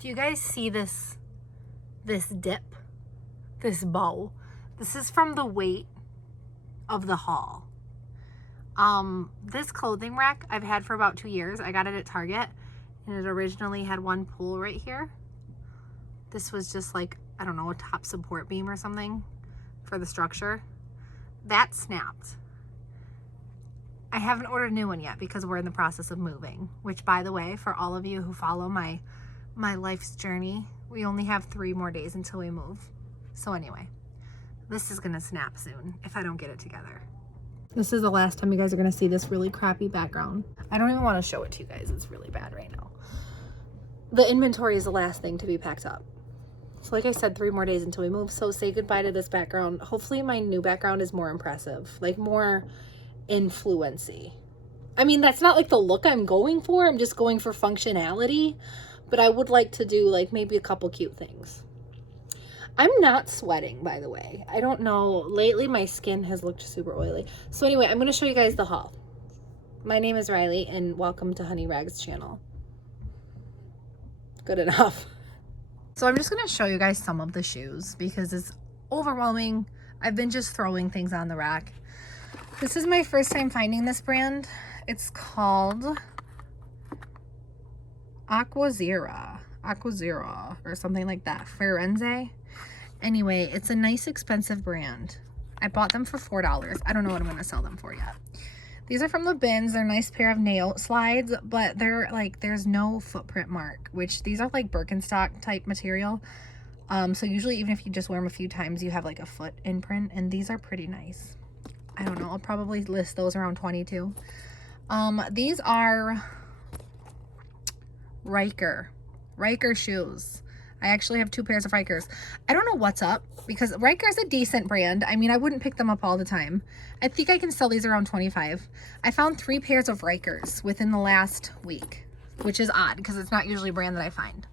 Do you guys see this dip? This bow? This is from the weight of the haul. This clothing rack I've had for about 2 years. I got it at Target, and it originally had one pull right here. This was just like, I don't know, a top support beam or something for the structure. That snapped. I haven't ordered a new one yet because we're in the process of moving, which, by the way, for all of you who follow my life's journey, we only have 3 more days until we move. So anyway, this is gonna snap soon if I don't get it together. This is the last time you guys are gonna see this really crappy background. I don't even want to show it to you guys. It's really bad right now. The inventory is the last thing to be packed up. So like I said, 3 more days until we move. So say goodbye to this background. Hopefully my new background is more impressive, like more influency. I mean, that's not like the look I'm going for. I'm just going for functionality, but I would like to do like maybe a couple cute things. I'm not sweating, by the way. I don't know. Lately, my skin has looked super oily. So anyway, I'm going to show you guys the haul. My name is Riley, and welcome to Honey Rags channel. Good enough. So I'm just going to show you guys some of the shoes because it's overwhelming. I've been just throwing things on the rack. This is my first time finding this brand. It's called Aquazera or something like that. Firenze. Anyway, it's a nice expensive brand. I bought them for $4. I don't know what I'm going to sell them for yet. These are from the bins. They're a nice pair of nail slides, but they're like, there's no footprint mark, which these are like Birkenstock type material. So usually even if you just wear them a few times, you have like a foot imprint, and these are pretty nice. I don't know. I'll probably list those around 22. These are Riker shoes. I actually have 2 pairs of Rikers. I don't know what's up because Riker's a decent brand. I mean, I wouldn't pick them up all the time. I think I can sell these around 25. I found 3 pairs of Rikers within the last week, which is odd because it's not usually a brand that I find.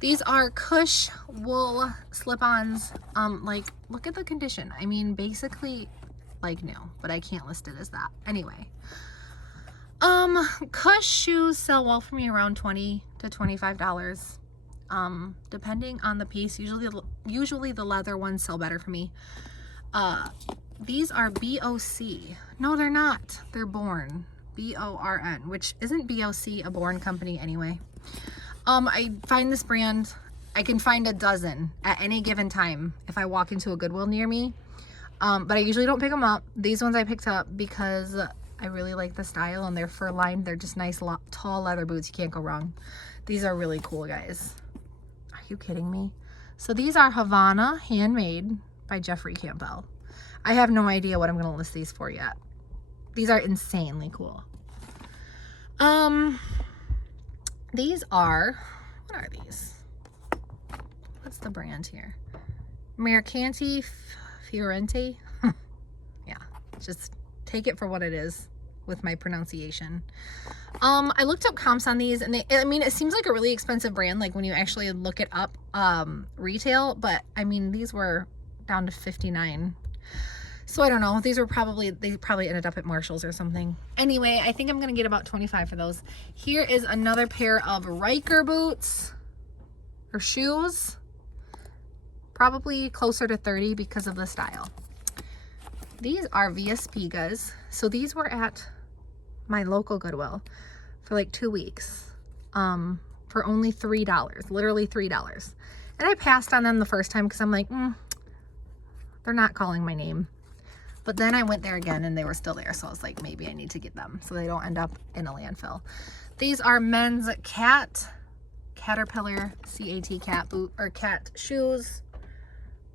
These are Cush wool slip-ons. Like, look at the condition. I mean, basically like new, but I can't list it as that. Anyway, Cush shoes sell well for me around $20 to $25. Depending on the piece. Usually the leather ones sell better for me. These are BOC. No, they're not. They're Born. BORN, which isn't BOC a Born company anyway. I find this brand, I can find a dozen at any given time if I walk into a Goodwill near me. But I usually don't pick them up. These ones I picked up because I really like the style, and they're fur lined. They're just nice, tall leather boots. You can't go wrong. These are really cool, guys. Are you kidding me? So these are Havana Handmade by Jeffrey Campbell. I have no idea what I'm going to list these for yet. These are insanely cool. These are, what are these? What's the brand here? Mercanti Fiorente. Yeah, just take it for what it is with my pronunciation. I looked up comps on these, and I mean, it seems like a really expensive brand, like when you actually look it up retail, but I mean, these were down to $59. So I don't know. They probably ended up at Marshall's or something. Anyway, I think I'm gonna get about 25 for those. Here is another pair of Riker boots or shoes. Probably closer to 30 because of the style. These are Via Spigas. So these were at my local Goodwill for like 2 weeks for only $3, literally $3. And I passed on them the first time because I'm like, they're not calling my name. But then I went there again and they were still there. So I was like, maybe I need to get them so they don't end up in a landfill. These are men's Caterpillar CAT cat boot or cat shoes.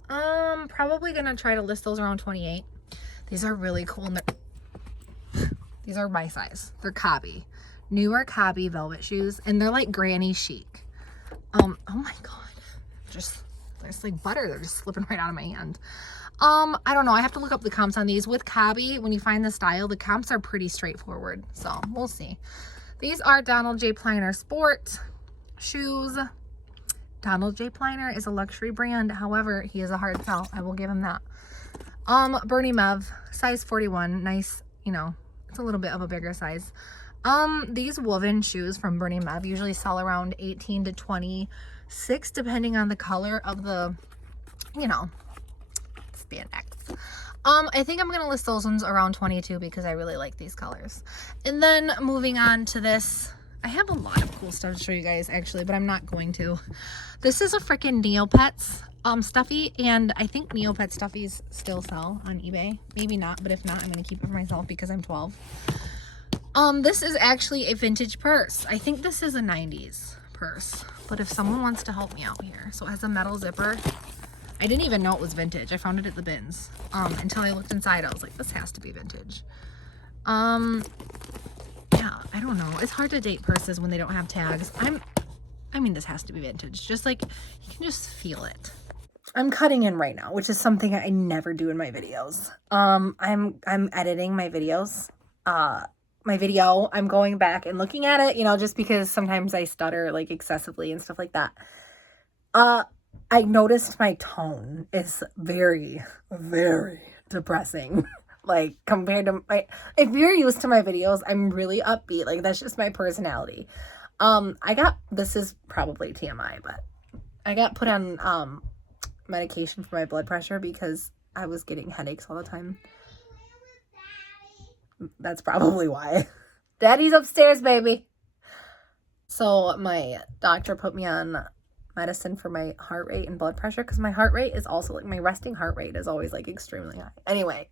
Probably gonna try to list those around 28. These are really cool. And these are my size. They're Cobby. Newer Cobby velvet shoes, and they're like granny chic. Oh my god. They're just like butter. They're just slipping right out of my hand. I don't know. I have to look up the comps on these. With Cobby, when you find the style, the comps are pretty straightforward. So we'll see. These are Donald J. Pliner Sport shoes. Donald J. Pliner is a luxury brand. However, he is a hard sell. I will give him that. Bernie Mev, size 41. Nice, you know, it's a little bit of a bigger size. These woven shoes from Burning Mev usually sell around 18 to 26, depending on the color of the, you know, spandex. I think I'm gonna list those ones around 22 because I really like these colors. And then moving on to this, I have a lot of cool stuff to show you guys actually, but I'm not going to. This is a freaking Neopets stuffy, and I think Neopet stuffies still sell on eBay. Maybe not, but if not, I'm gonna keep it for myself because I'm 12. This is actually a vintage purse. I think this is a 90s purse, but if someone wants to help me out here. So it has a metal zipper. I didn't even know it was vintage. I found it at the bins. Until I looked inside, I was like, this has to be vintage. Yeah, I don't know. It's hard to date purses when they don't have tags. I mean, this has to be vintage. Just like, you can just feel it. I'm cutting in right now, which is something I never do in my videos. I'm editing my videos. I'm going back and looking at it, you know, just because sometimes I stutter like excessively and stuff like that. I noticed my tone is very, very depressing. Like compared to if you're used to my videos, I'm really upbeat. Like that's just my personality. This is probably TMI, but I got put on, medication for my blood pressure because I was getting headaches all the time. That's probably why. Daddy's upstairs, baby. So my doctor put me on medicine for my heart rate and blood pressure because my heart rate is also like my resting heart rate is always like extremely high. Anyway,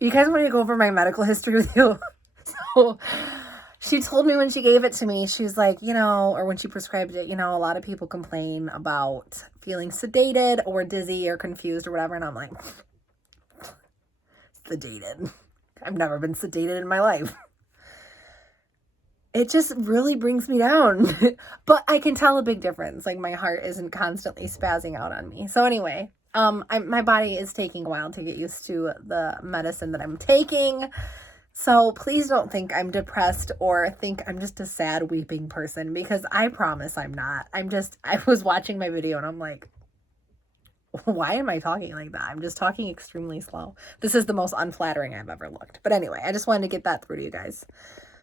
you guys want to go over my medical history with you? So she told me when she gave it to me, she was like, you know, or when she prescribed it, you know, a lot of people complain about feeling sedated or dizzy or confused or whatever. And I'm like, sedated. I've never been sedated in my life. It just really brings me down. But I can tell a big difference. Like my heart isn't constantly spazzing out on me. So anyway, my body is taking a while to get used to the medicine that I'm taking. So please don't think I'm depressed or think I'm just a sad weeping person, because I promise I'm not. I was watching my video and I'm like, why am I talking like that? I'm just talking extremely slow. This is the most unflattering I've ever looked. But anyway, I just wanted to get that through to you guys.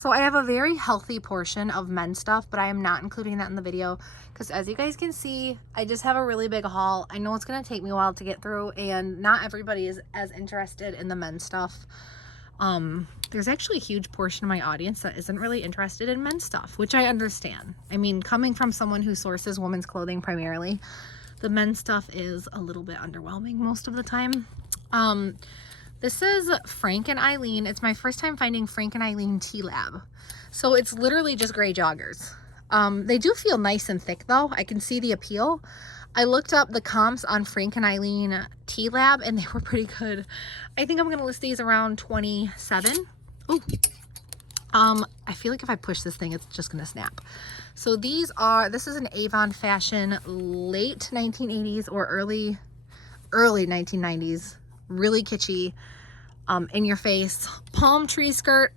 So I have a very healthy portion of men's stuff, but I am not including that in the video because as you guys can see, I just have a really big haul. I know it's going to take me a while to get through and not everybody is as interested in the men's stuff. There's actually a huge portion of my audience that isn't really interested in men's stuff, which I understand. I mean, coming from someone who sources women's clothing primarily, the men's stuff is a little bit underwhelming most of the time. This is Frank and Eileen. It's my first time finding Frank and Eileen T-Lab. So it's literally just gray joggers. They do feel nice and thick though. I can see the appeal. I looked up the comps on Frank and Eileen T-Lab and they were pretty good. I think I'm gonna list these around 27. Ooh. I feel like if I push this thing, it's just gonna snap. So this is an Avon fashion, late 1980s or early 1990s. Really kitschy, in your face palm tree skirt.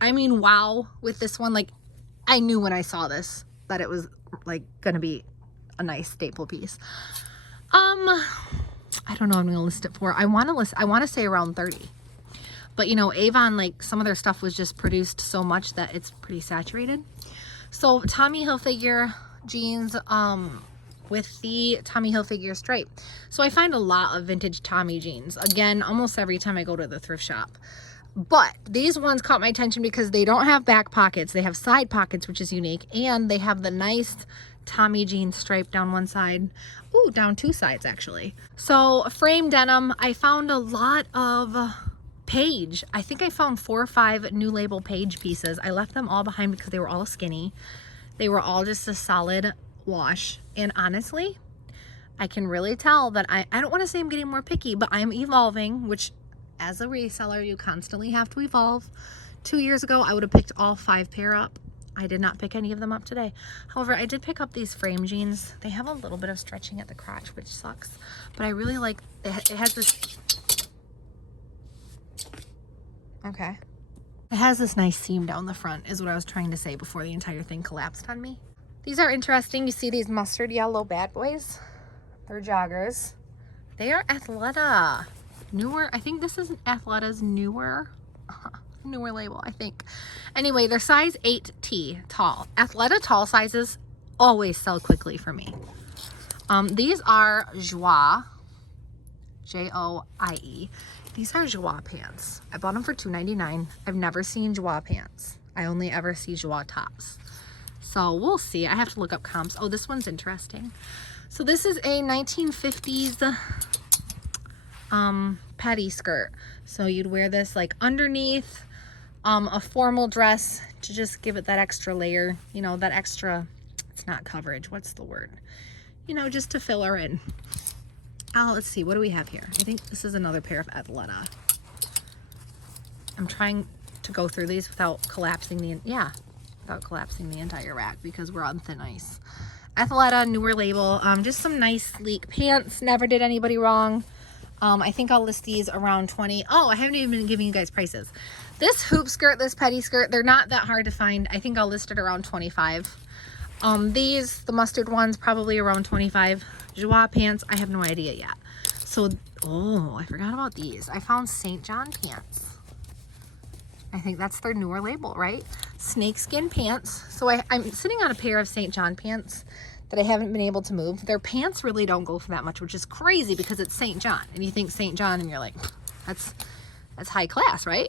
I mean, wow, with this one, like I knew when I saw this that it was like gonna be a nice staple piece. I don't know what I'm gonna list it for. I want to say around 30, but you know, Avon, like some of their stuff was just produced so much that it's pretty saturated. So Tommy Hilfiger jeans, with the Tommy Hilfiger stripe. So I find a lot of vintage Tommy jeans, again, almost every time I go to the thrift shop. But these ones caught my attention because they don't have back pockets. They have side pockets, which is unique. And they have the nice Tommy jean stripe down one side. Ooh, down two sides, actually. So frame denim, I found a lot of Page. I think I found 4 or 5 new label Page pieces. I left them all behind because they were all skinny. They were all just a solid wash, and honestly I can really tell that I don't want to say I'm getting more picky, but I'm evolving, which as a reseller you constantly have to evolve. 2 years ago I would have picked all 5 pair up. I did not pick any of them up today. However, I did pick up these frame jeans. They have a little bit of stretching at the crotch, which sucks, but I really like it. Has this okay, it has this nice seam down the front is what I was trying to say before the entire thing collapsed on me. These are interesting. You see these mustard yellow bad boys? They're joggers. They are Athleta. Newer. I think this is Athleta's newer newer label, I think. Anyway, they're size 8T tall. Athleta tall sizes always sell quickly for me. These are Joie, Joie. These are Joie pants. I bought them for $2.99. I've never seen Joie pants. I only ever see Joie tops. So we'll see. I have to look up comps. Oh, this one's interesting. So this is a 1950s petty skirt. So you'd wear this like underneath a formal dress to just give it that extra layer, you know, that extra, it's not coverage, what's the word? You know, just to fill her in. Oh, let's see, what do we have here? I think this is another pair of Athleta. I'm trying to go through these without collapsing without collapsing the entire rack because we're on thin ice. Athleta, newer label, just some nice sleek pants, never did anybody wrong. I think I'll list these around 20. Oh, I haven't even been giving you guys prices. This hoop skirt, this petty skirt, they're not that hard to find. I think I'll list it around 25. These, the mustard ones, probably around 25. Joie pants, I have no idea yet. So, oh, I forgot about these. I found St. John pants. I think that's their newer label, right? Snakeskin pants. So I'm sitting on a pair of St. John pants that I haven't been able to move. Their pants really don't go for that much, which is crazy because it's St. John. And you think St. John and you're like, that's high class, right?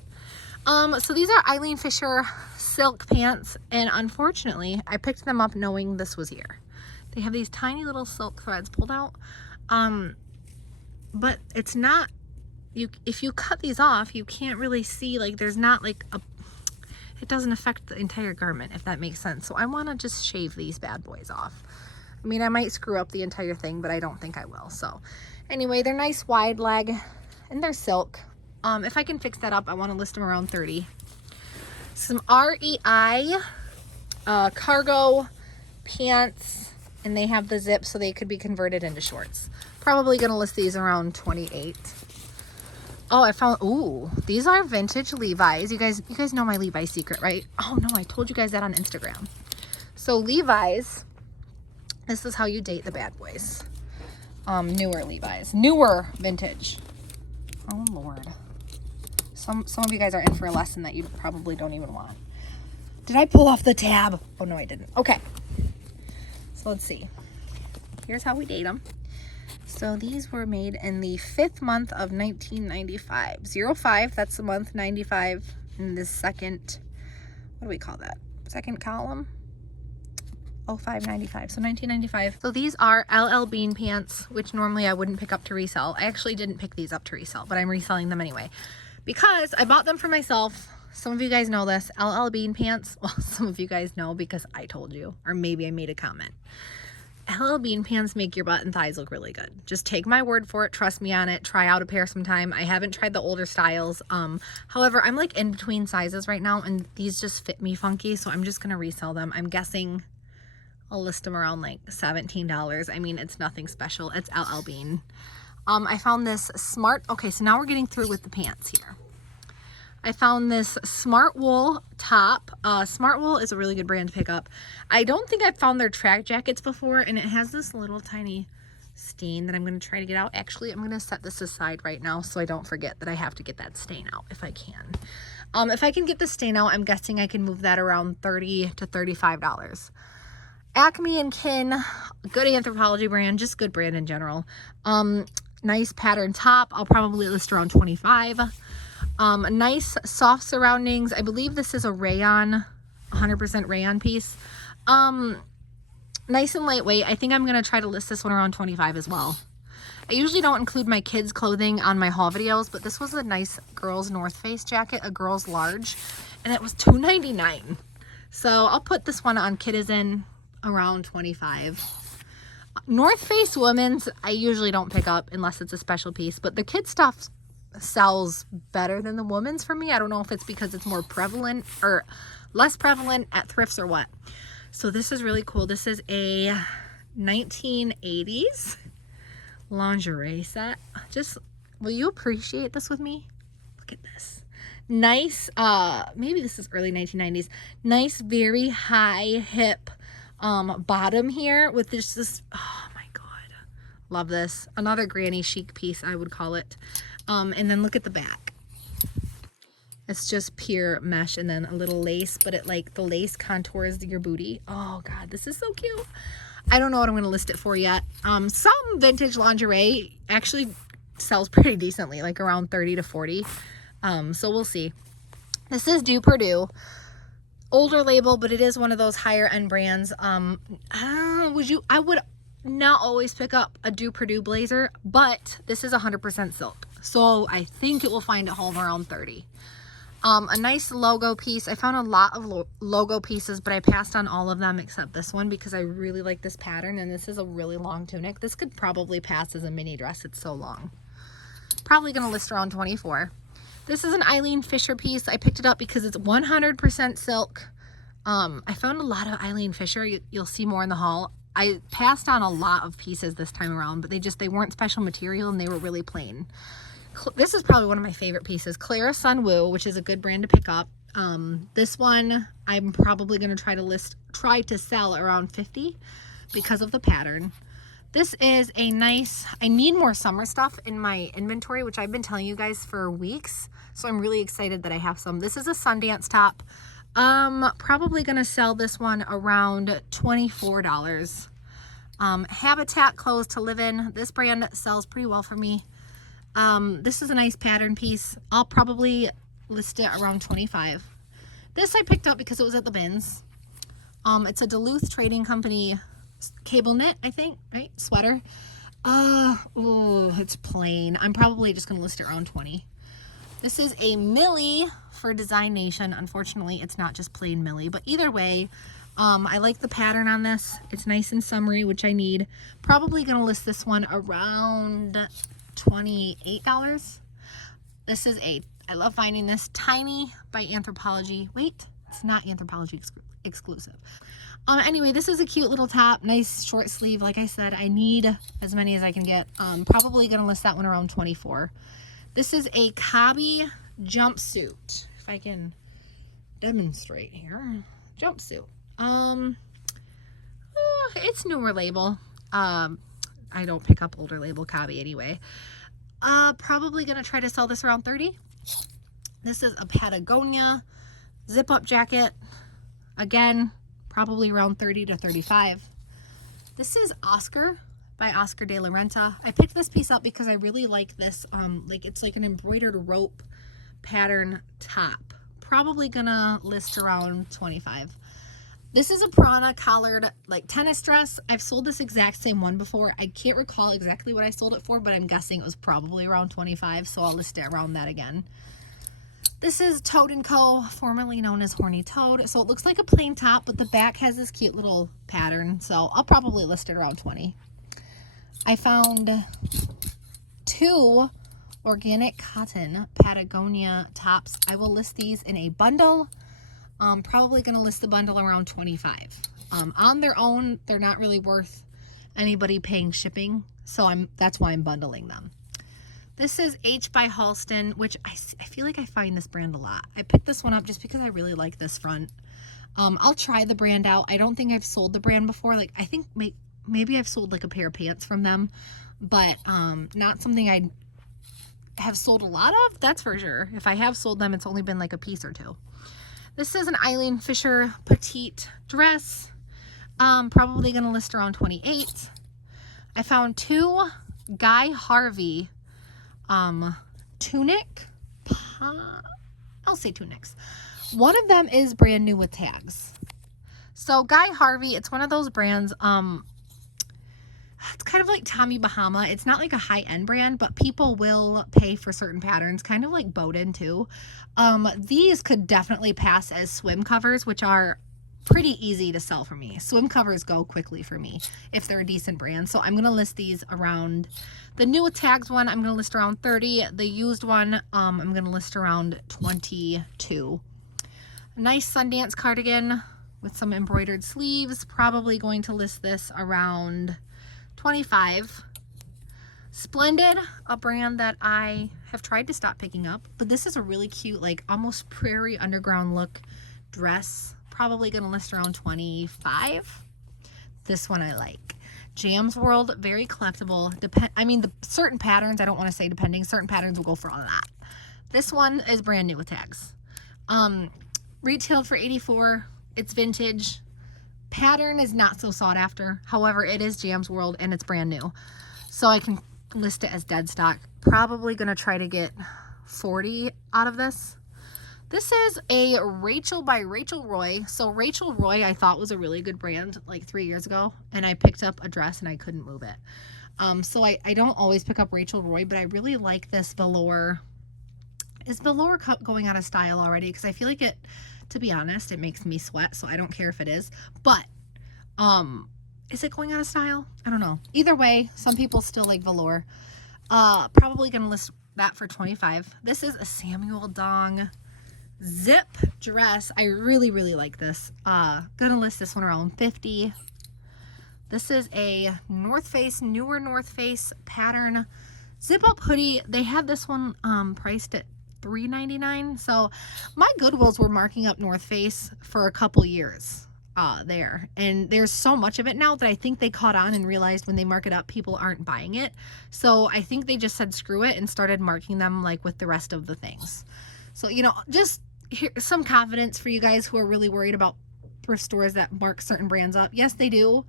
So these are Eileen Fisher silk pants. And unfortunately, I picked them up knowing this was here. They have these tiny little silk threads pulled out. But it's not, if you cut these off, you can't really see, like there's not like it doesn't affect the entire garment, if that makes sense. So I want to just shave these bad boys off. I mean, I might screw up the entire thing, but I don't think I will. So anyway, they're nice wide leg and they're silk. If I can fix that up, I want to list them around 30. Some REI cargo pants, and they have the zip so they could be converted into shorts. Probably going to list these around 28. Oh, I found, ooh, these are vintage Levi's. You guys know my Levi's secret, right? Oh no, I told you guys that on Instagram. So Levi's, this is how you date the bad boys. Newer Levi's, newer vintage. Oh Lord. Some of you guys are in for a lesson that you probably don't even want. Did I pull off the tab? Oh no, I didn't. Okay. So let's see. Here's how we date them. So these were made in the 5th month of 1995. 05, that's the month, 95. And the second, what do we call that? Second column? 0595, so 1995. So these are LL Bean pants, which normally I wouldn't pick up to resell. I actually didn't pick these up to resell, but I'm reselling them anyway. Because I bought them for myself. Some of you guys know this. LL Bean pants, well, some of you guys know because I told you, or maybe I made a comment. LL Bean pants make your butt and thighs look really good. Just take my word for it. Trust me on it. Try out a pair sometime. I haven't tried the older styles. However, I'm like in between sizes right now and these just fit me funky. So I'm just going to resell them. I'm guessing I'll list them around like $17. I mean, it's nothing special. It's LL Bean. I found this smart. Okay, so now we're getting through with the pants here. I found this Smart Wool top. Smart Wool is a really good brand to pick up. I don't think I've found their track jackets before, and it has this little tiny stain that I'm going to try to get out. Actually, I'm going to set this aside right now so I don't forget that I have to get that stain out if I can. If I can get the stain out, I'm guessing I can move that around $30 to $35. Acme and Kin, good Anthropology brand, just good brand in general. Nice pattern top. I'll probably list around 25. Nice soft surroundings. I believe this is a rayon, 100% rayon piece. Nice and lightweight. I think I'm going to try to list this one around 25 as well. I usually don't include my kids' clothing on my haul videos, but this was a nice girls North Face jacket, a girls large, and it was $2.99. So I'll put this one on Kitizen around 25. North Face women's, I usually don't pick up unless it's a special piece, but the kids stuff sells better than the women's for me. I don't know if it's because it's more prevalent or less prevalent at thrifts or what. So this is really cool. This is a 1980s lingerie set. Just, will you appreciate this with me? Look at this. Nice, maybe this is early 1990s. Nice, very high hip bottom here with this, oh my God. Love this. Another granny chic piece, I would call it. And then look at the back. It's just pure mesh and then a little lace, but it like the lace contours your booty. Oh God, this is so cute. I don't know what I'm going to list it for yet. Some vintage lingerie actually sells pretty decently, like around 30 to 40. So we'll see. This is Du Perdue. Older label, but it is one of those higher end brands. I would not always pick up a Du Perdue blazer, but this is 100% silk. So I think it will find a home around 30. A nice logo piece. I found a lot of logo pieces, but I passed on all of them except this one because I really like this pattern, and this is a really long tunic. This could probably pass as a mini dress. It's so long. Probably going to list around 24. This is an Eileen Fisher piece. I picked it up because it's 100% silk. I found a lot of Eileen Fisher. You'll see more in the haul. I passed on a lot of pieces this time around, but they weren't special material and they were really plain. This is probably one of my favorite pieces. Clara Sun Woo, which is a good brand to pick up. This one I'm probably going to try to sell around 50 because of the pattern. This is a nice, I need more summer stuff in my inventory, which I've been telling you guys for weeks. So I'm really excited that I have some. This is a Sundance top. Probably going to sell this one around $24. Habitat clothes to live in. This brand sells pretty well for me. This is a nice pattern piece. I'll probably list it around 25. This I picked up because it was at the bins. It's a Duluth Trading Company cable knit, I think, right? Sweater. Oh, it's plain. I'm probably just going to list it around 20. This is a Millie for Design Nation. Unfortunately, it's not just plain Millie, but either way, I like the pattern on this. It's nice and summery, which I need. Probably going to list this one around $28. This is I love finding this, Tiny by Anthropologie. Wait, it's not Anthropologie exclusive. Anyway, this is a cute little top, nice short sleeve. Like I said, I need as many as I can get. Probably going to list that one around 24. This is a Cobby jumpsuit. If I can demonstrate here. Jumpsuit. It's newer label. I don't pick up older label Cobby anyway. Probably going to try to sell this around 30. This is a Patagonia zip-up jacket. Again, probably around 30 to 35. This is Oscar by Oscar de la Renta. I picked this piece up because I really like this. It's like an embroidered rope pattern top. Probably gonna list around 25. This is a Prana collared like tennis dress. I've sold this exact same one before. I can't recall exactly what I sold it for, but I'm guessing it was probably around 25, so I'll list it around that again. This is Toad & Co., formerly known as Horny Toad. So it looks like a plain top, but the back has this cute little pattern, so I'll probably list it around 20. I found 2 organic cotton Patagonia tops. I will list these in a bundle. Probably going to list the bundle around 25. On their own, they're not really worth anybody paying shipping, so that's why I'm bundling them. This is H by Halston, which I feel like I find this brand a lot. I picked this one up just because I really like this front. I'll try the brand out. I don't think I've sold the brand before. Like, I think maybe I've sold like a pair of pants from them, but not something I have sold a lot of, that's for sure. If I have sold them, it's only been like a piece or two. This is an Eileen Fisher petite dress. Probably going to list around 28. I found 2 Guy Harvey tunic. I'll say tunics. One of them is brand new with tags. So Guy Harvey, it's one of those brands. It's kind of like Tommy Bahama. It's not like a high-end brand, but people will pay for certain patterns, kind of like Bowden too. These could definitely pass as swim covers, which are pretty easy to sell for me. Swim covers go quickly for me if they're a decent brand. So I'm going to list these around, the new with tags one, I'm going to list around 30. The used one, I'm going to list around 22. A nice Sundance cardigan with some embroidered sleeves. Probably going to list this around 25. Splendid, a brand that I have tried to stop picking up, but this is a really cute, like almost prairie underground look dress. Probably going to list around 25. This one I like. Jam's World, very collectible. The certain patterns, I don't want to say depending, certain patterns will go for all that. This one is brand new with tags. Retailed for $84. It's vintage. Pattern is not so sought after. However, it is Jam's World and it's brand new. So I can list it as dead stock. Probably going to try to get 40 out of this. This is a Rachel by Rachel Roy. So Rachel Roy I thought was a really good brand like 3 years ago. And I picked up a dress and I couldn't move it. So I don't always pick up Rachel Roy, but I really like this velour. Is velour going out of style already? Because I feel like it, to be honest, it makes me sweat. So I don't care if it is. But is it going out of style? I don't know. Either way, some people still like velour. Probably going to list that for $25. This is a Samuel Dong zip dress. I really like this. Gonna list this one around $50. This is a North Face, newer North Face pattern zip up hoodie. They had this one priced at $3.99. So my Goodwills were marking up North Face for a couple years there, and there's so much of it now that I think they caught on and realized when they mark it up people aren't buying it. So I think they just said screw it and started marking them like with the rest of the things. So, you know, just some confidence for you guys who are really worried about thrift stores that mark certain brands up. Yes, they do,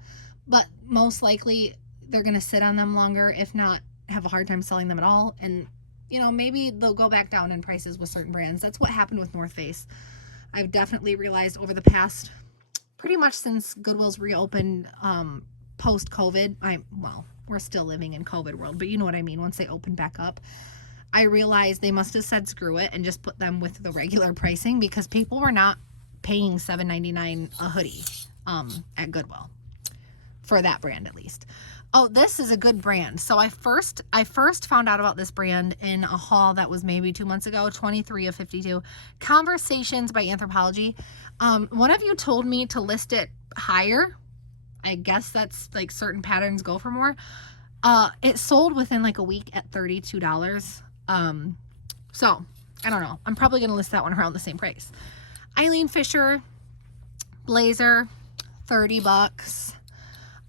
but most likely they're going to sit on them longer, if not have a hard time selling them at all. And, you know, maybe they'll go back down in prices with certain brands. That's what happened with North Face. I've definitely realized over the past, pretty much since Goodwill's reopened post-COVID. Well, we're still living in COVID world, but you know what I mean. Once they open back up, I realized they must have said screw it and just put them with the regular pricing, because people were not paying $7.99 a hoodie at Goodwill for that brand, at least. Oh, this is a good brand. So I first found out about this brand in a haul that was maybe 2 months ago, 23 of 52. Conversations by Anthropologie. One of you told me to list it higher. I guess that's like certain patterns go for more. It sold within like a week at $32. So I don't know. I'm probably going to list that one around the same price. Eileen Fisher blazer, $30.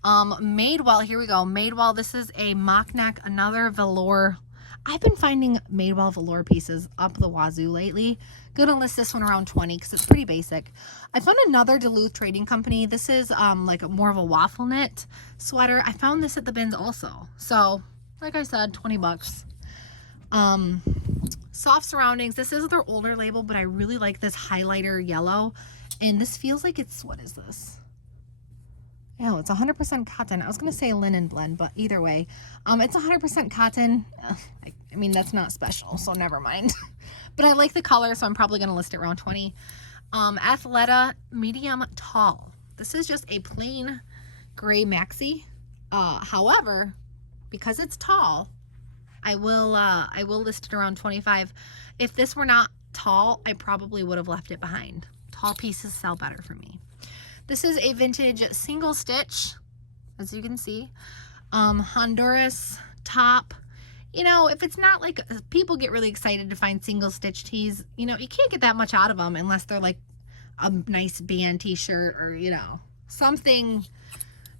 Madewell, here we go. Madewell, this is a mock neck, another velour. I've been finding Madewell velour pieces up the wazoo lately. Gonna list this one around 20 because it's pretty basic. I found another Duluth Trading Company. This is like more of a waffle knit sweater. I found this at the bins also. So, like I said, 20 bucks. Soft Surroundings. This is their older label, but I really like this highlighter yellow. And this feels like it's, what is this? Oh, it's 100% cotton. I was going to say linen blend, but either way, it's 100% cotton. I mean, that's not special, so never mind. But I like the color, so I'm probably going to list it around 20. Athleta medium tall. This is just a plain gray maxi. However, because it's tall, I will list it around 25. If this were not tall, I probably would have left it behind. Tall pieces sell better for me. This is a vintage single stitch, as you can see. Honduras top. You know, if it's not like, people get really excited to find single stitch tees. You know, you can't get that much out of them unless they're like a nice band t-shirt or, you know, something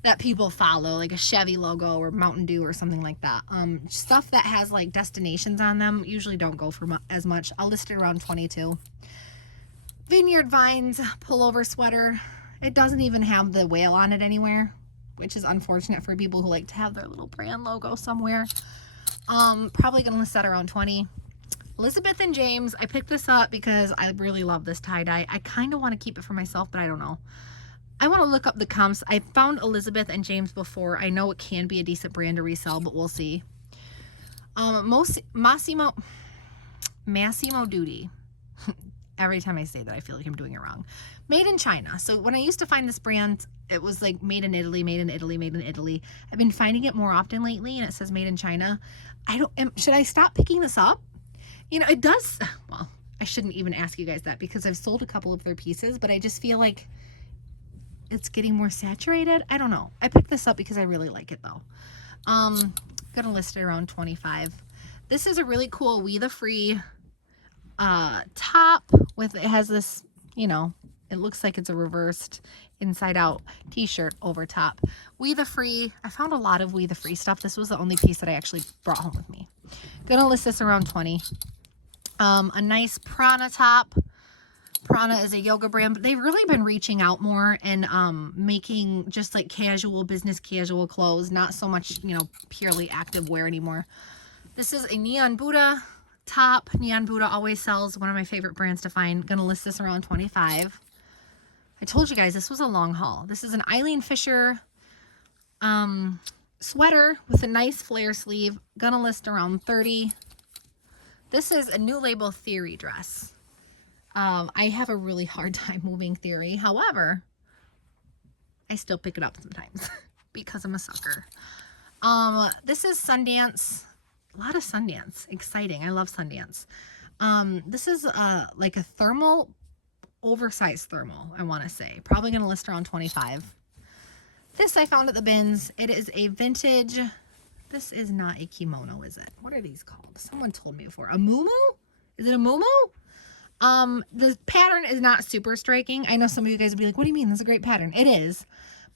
that people follow, like a Chevy logo or Mountain Dew or something like that. Stuff that has like destinations on them usually don't go for as much. I'll list it around 22. Vineyard Vines pullover sweater. It doesn't even have the whale on it anywhere, which is unfortunate for people who like to have their little brand logo somewhere. Probably gonna list that around 20. Elizabeth and James, I picked this up because I really love this tie-dye. I kind of want to keep it for myself, but I don't know. I want to look up the comps. I found Elizabeth and James before. I know it can be a decent brand to resell, but we'll see. Massimo Dutti. Every time I say that, I feel like I'm doing it wrong. Made in China. So when I used to find this brand, it was like made in Italy, made in Italy, made in Italy. I've been finding it more often lately, and it says made in China. Should I stop picking this up? You know, it does. Well, I shouldn't even ask you guys that because I've sold a couple of their pieces, but I just feel like it's getting more saturated. I don't know. I picked this up because I really like it though. Gonna list it around 25. This is a really cool We the Free top with, it has this, you know, it looks like it's a reversed inside out t-shirt over top. We the Free. I found a lot of We the Free stuff. This was the only piece that I actually brought home with me. Gonna list this around 20. A nice Prana top. Prana is a yoga brand, but they've really been reaching out more and making just like casual, business casual clothes, not so much, you know, purely active wear anymore. This is a Neon Buddha top. Neon Buddha always sells, one of my favorite brands to find. Gonna list this around $25. I told you guys this was a long haul. This is an Eileen Fisher sweater with a nice flare sleeve. Gonna list around $30. This is a New Label Theory dress. I have a really hard time moving Theory. However, I still pick it up sometimes because I'm a sucker. This is Sundance. A lot of Sundance. Exciting. I love Sundance. This is like a thermal, oversized thermal, I want to say. Probably going to list around $25. This I found at the bins. It is a vintage. This is not a kimono, is it? What are these called? Someone told me before. A muumuu? Is it a muumuu? The pattern is not super striking. I know some of you guys would be like, what do you mean? That's a great pattern. It is.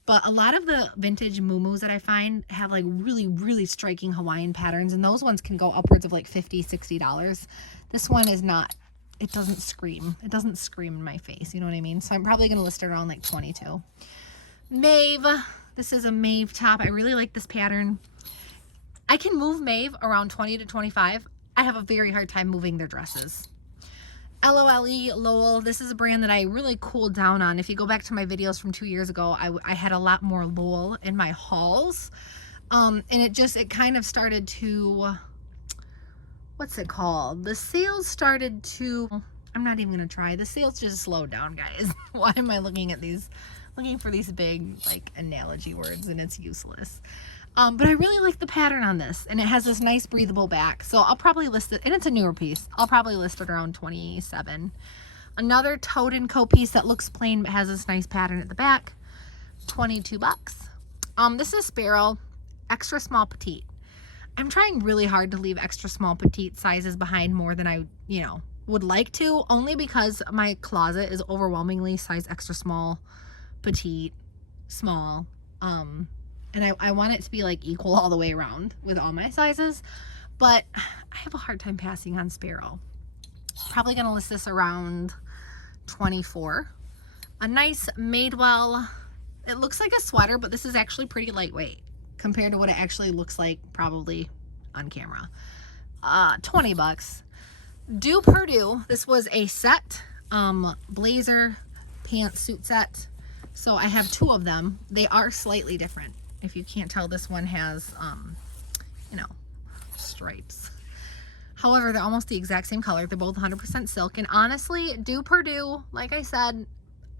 But a lot of the vintage muumuus that I find have like really, really striking Hawaiian patterns. And those ones can go upwards of like $50, $60. This one is not, it doesn't scream. It doesn't scream in my face. You know what I mean? So I'm probably going to list it around like $22. Maeve. This is a Maeve top. I really like this pattern. I can move Maeve around $20 to $25. I have a very hard time moving their dresses. LOLE Lowell. This is a brand that I really cooled down on. If you go back to my videos from 2 years ago, I had a lot more Lowell in my hauls. And it kind of started to, what's it called? The sales started to, I'm not even going to try. The sales just slowed down, guys. Why am I looking at these, looking for these big like analogy words, and it's useless. But I really like the pattern on this, and it has this nice breathable back. So I'll probably list it, and it's a newer piece. I'll probably list it around $27. Another Toad & Co piece that looks plain but has this nice pattern at the back, $22. This is Sparrow, extra small petite. I'm trying really hard to leave extra small petite sizes behind more than I, you know, would like to, only because my closet is overwhelmingly size extra small, petite, small, and I want it to be like equal all the way around with all my sizes, but I have a hard time passing on Sparrow. Probably going to list this around $24. A nice Madewell. It looks like a sweater, but this is actually pretty lightweight compared to what it actually looks like probably on camera. $20. Du Perdue. This was a set, blazer, pants, suit set. So I have 2 of them. They are slightly different. If you can't tell, this one has, you know, stripes. However, they're almost the exact same color. They're both 100% silk. And honestly, Du Perdue, like I said,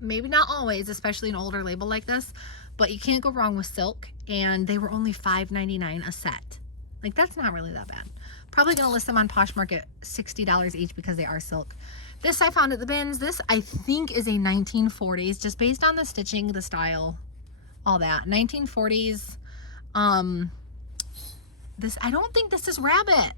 maybe not always, especially an older label like this, but you can't go wrong with silk. And they were only $5.99 a set. Like, that's not really that bad. Probably going to list them on Poshmark at $60 each because they are silk. This I found at the bins. This I think is a 1940s, just based on the stitching, the style, all that. 1940s. This, I don't think this is rabbit.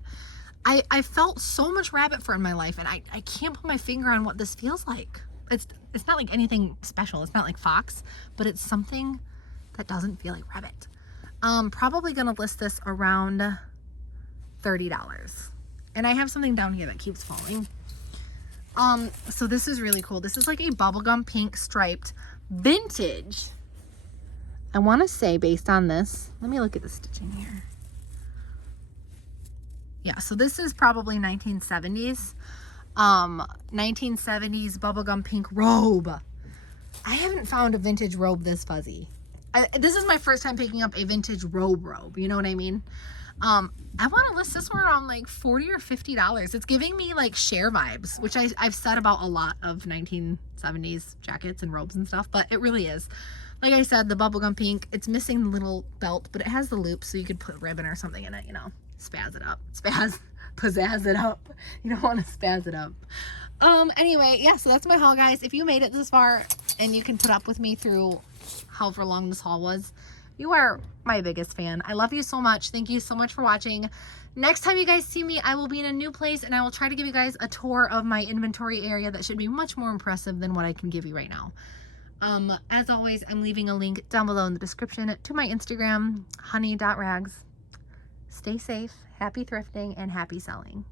I felt so much rabbit fur in my life, and I can't put my finger on what this feels like. It's not like anything special. It's not like fox, but it's something that doesn't feel like rabbit. Probably gonna list this around $30. And I have something down here that keeps falling. So this is really cool. This is like a bubblegum pink striped vintage. I want to say, based on this, let me look at the stitching here. Yeah, so this is probably 1970s. 1970s bubblegum pink robe. I haven't found a vintage robe this fuzzy. This is my first time picking up a vintage robe, you know what I mean? I want to list this one around like $40 or $50. It's giving me like Cher vibes, which I've said about a lot of 1970s jackets and robes and stuff, but it really is. Like I said, the bubblegum pink, it's missing the little belt, but it has the loop, so you could put ribbon or something in it, you know, spazz it up. Pizzazz it up. You don't want to spazz it up. Anyway, yeah, so that's my haul, guys. If you made it this far and you can put up with me through however long this haul was, you are my biggest fan. I love you so much. Thank you so much for watching. Next time you guys see me, I will be in a new place, and I will try to give you guys a tour of my inventory area that should be much more impressive than what I can give you right now. As always, I'm leaving a link down below in the description to my Instagram, honey.rags. Stay safe, happy thrifting, and happy selling.